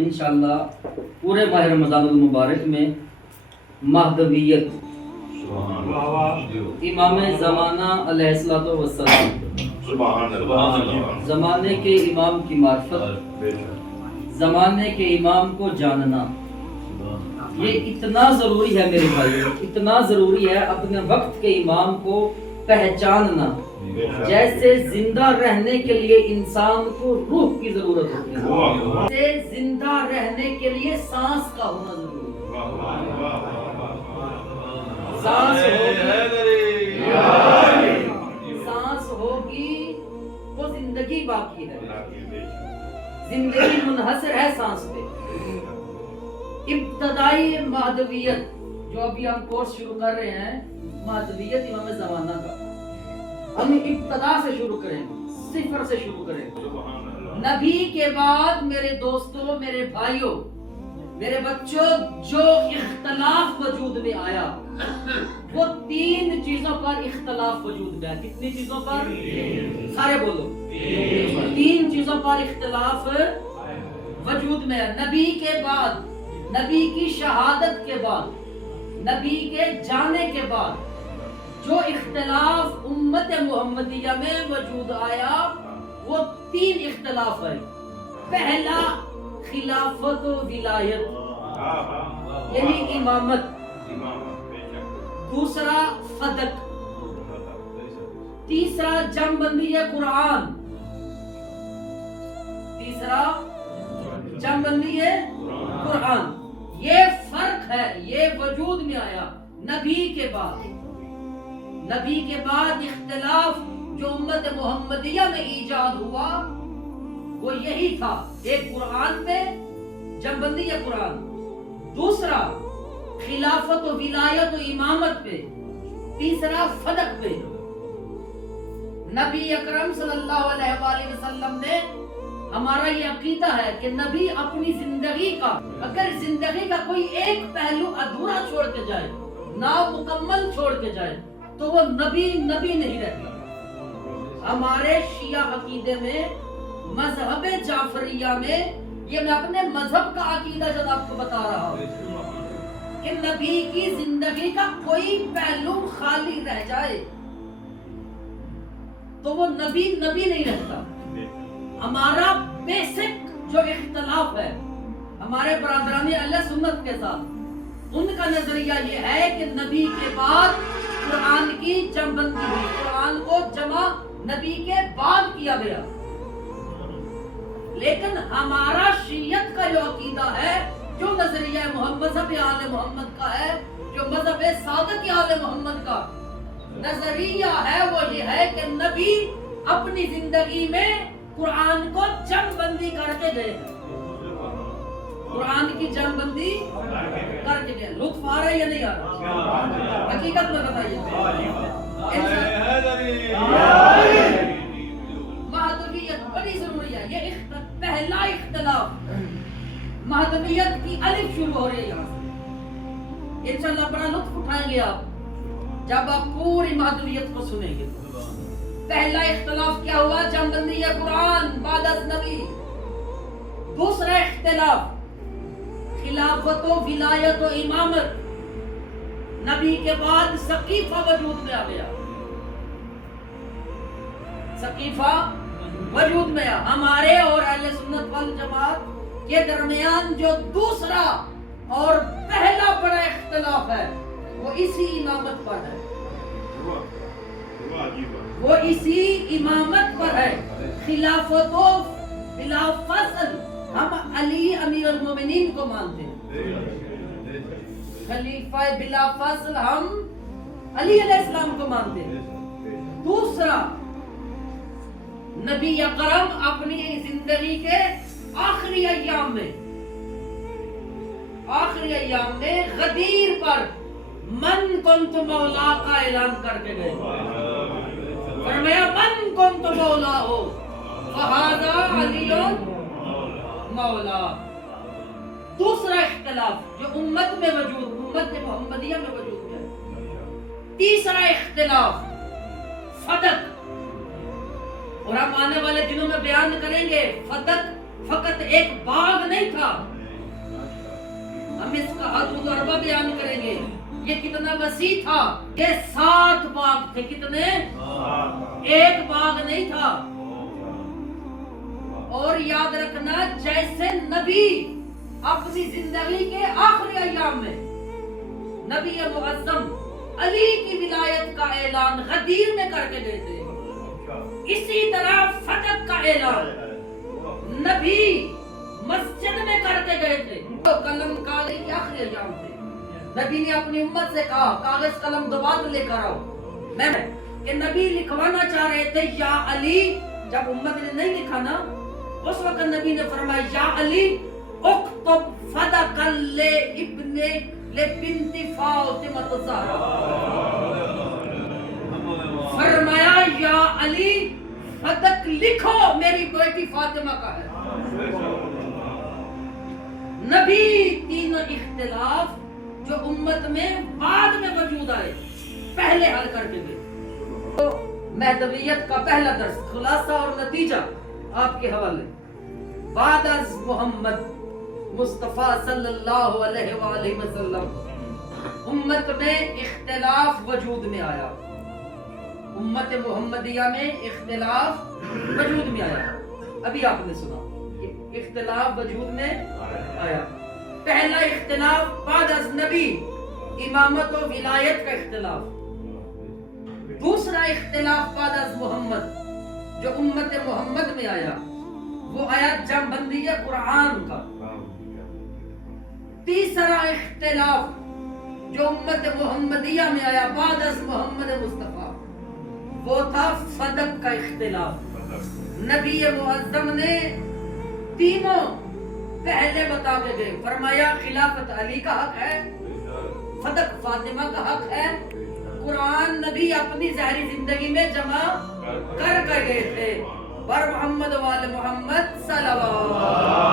انشاءاللہ پورے ماہ رمضان المبارک میں مہدویت امام زمانہ علیہ السلام زمانے کے امام کی معرفت، زمانے کے امام کو جاننا، یہ اتنا ضروری ہے میرے بھائیو، اتنا ضروری ہے اپنے وقت کے امام کو پہچاننا، جیسے زندہ رہنے کے لیے انسان کو روح کی ضرورت ہوتی ہے، جیسے زندہ رہنے کے لیے سانس کا ہونا ضروری ہے۔ سانس ہوگی تو زندگی باقی ہے، زندگی منحصر ہے سانس پہ۔ ابتدائی مہدویت جو ابھی ہم کورس شروع کر رہے ہیں، مہدویت امام زمانہ کا، ہم ابتدا سے شروع کریں گے، صفر سے شروع کریں گے۔ نبی کے بعد میرے دوستوں، میرے بھائیوں، میرے بچوں، جو اختلاف وجود میں آیا وہ تین چیزوں پر اختلاف وجود میں آیا۔ کتنی چیزوں پر؟ سارے بولو، تین چیزوں پر اختلاف وجود میں آیا۔ نبی کے بعد، نبی کی شہادت کے بعد، نبی کے جانے کے بعد جو اختلاف امت محمدیہ میں وجود آیا وہ تین اختلاف ہے۔ پہلا خلافت و ولایت یعنی امامت، دوسرا فدق، تیسرا جنگ بندی قرآن، تیسرا جنگ بندی قرآن۔ یہ فرق ہے، یہ وجود میں آیا نبی کے بعد۔ نبی کے بعد اختلاف جو امت محمدیہ میں ایجاد ہوا وہ یہی تھا، ایک قرآن پہ، جنگ بندی یا قرآن، دوسرا خلافت و ولایت و امامت پہ، تیسرا فدق پہ۔ نبی اکرم صلی اللہ علیہ وآلہ وسلم نے، ہمارا یہ عقیدہ ہے کہ نبی اپنی زندگی کا، اگر زندگی کا کوئی ایک پہلو ادھورا چھوڑ کے جائے، نامکمل چھوڑ کے جائے تو وہ نبی نہیں رہتا۔ ہمارے شیعہ عقیدے میں، مذہب جعفریہ میں، یہ میں اپنے مذہب کا عقیدہ جناب کو بتا رہا ہوں کہ نبی کی زندگی کا کوئی پہلو خالی رہ جائے تو وہ نبی نہیں رہتا۔ ہمارا بیسک جو اختلاف ہے ہمارے برادران اہل سنت کے ساتھ، ان کا نظریہ یہ ہے کہ نبی کے بعد قرآن کی جمع بندی ہوئی، قرآن کو جمع نبی کے بعد کیا گیا۔ لیکن ہمارا شیعت کا جو عقیدہ ہے، جو نظریہ مذہب آل محمد کا ہے، جو مذہب صادق آل محمد کا نظریہ ہے، وہ یہ ہے کہ نبی اپنی زندگی میں قرآن کو جمع بندی کر کے گئے، قرآن کی جمع بندی کر کے گئے۔ لطف آ رہا ہے یا نہیں آ رہا؟ حقیقت میں بتائیے۔ مہدویت بڑی ضروری ہے، یہ پہلا اختلاف، مہدویت کی الف شروع ہو رہی ہے یہاں سے۔ انشاءاللہ بڑا لطف اٹھائیں گے آپ جب آپ پوری مہدویت کو سنیں گے۔ پہلا اختلاف کیا ہوا؟ جنگ بندی قرآن بعد از نبی۔ دوسرا اختلاف خلافت و ولایت و امامت، نبی کے بعد سقیفہ وجود میں آ گیا، سقیفہ وجود میں آیا۔ ہمارے اور اہل سنت والجماعت کے درمیان جو دوسرا اور پہلا بڑا اختلاف ہے وہ اسی امامت پر ہے، وہ اسی امامت پر ہے۔ خلافت و بلا فصل ہم علی امیر المومنین کو مانتے ہیں، خلیفہ بلا فصل ہم علی علیہ السلام کو مانتے ہیں۔ دوسرا، نبی اکرم اپنی زندگی کے آخری ایام میں غدیر پر من کنت مولا کا اعلان کر کے گئے، فرمایا من کنت مولا ہو فہذا علی مولا۔ دوسرا اختلاف جو امت میں وجود، امت محمدیہ میں وجود ہے۔ تیسرا اختلاف فدق، اور ہم آنے والے دنوں میں بیان کریں گے فدق فقط ایک باغ نہیں تھا، ہم اس کا حد و اربا بیان کریں گے، یہ کتنا وسیع تھا، یہ 7 باغ تھے، کتنے؟ ایک باغ نہیں تھا۔ اور یاد رکھنا جیسے نبی اپنی زندگی کے آخری ایام میں نبی معظم علی کی ولایت کا اعلان غدیر میں کر کے گئے تھے، اسی طرح فتح کا اعلان نبی مسجد میں کر کے گئے تھے۔ تو قلم کاغذ کے آخری ایام تھے، نبی نے اپنی امت سے کہا کاغذ قلم دوبارہ لے کر آؤ، میں کہ نبی لکھوانا چاہ رہے تھے یا علی، جب امت نے نہیں لکھا نا اس وقت نبی نے فرمایا یا علی اکتب فدق لابن لبنت فاطمہ الزہرا، فرمایا یا علی فدق لکھو میری بیٹی فاطمہ کا ہے۔ نبی تینوں اختلاف جو امت میں بعد میں وجود آئے پہلے حل کر کے گئے۔ تو مہدویت کا پہلا درس، خلاصہ اور نتیجہ آپ کے حوالے۔ بعد از محمد مصطفیٰ صلی اللہ علیہ وآلہ وسلم امت میں اختلاف وجود میں آیا، امت محمدیہ میں اختلاف وجود میں آیا۔ ابھی آپ نے سنا کہ اختلاف وجود میں آیا۔ پہلا اختلاف بعد از نبی امامت و ولایت کا اختلاف، دوسرا اختلاف بعد از محمد جو امت محمد میں آیا وہ آیا جنگ بندی قرآن کا، تیسرا اختلاف جو امت محمدیہ میں آیا بعد از محمد مصطفیٰ وہ تھا فدق کا اختلاف۔ نبی معظم نے تینوں پہلے بتا کے گئے، فرمایا خلافت علی کا حق ہے، فدق فاطمہ کا حق ہے، قرآن نبی اپنی ظاہری زندگی میں جمع کر گئے تھے۔ بر محمد وال محمد صلی اللہ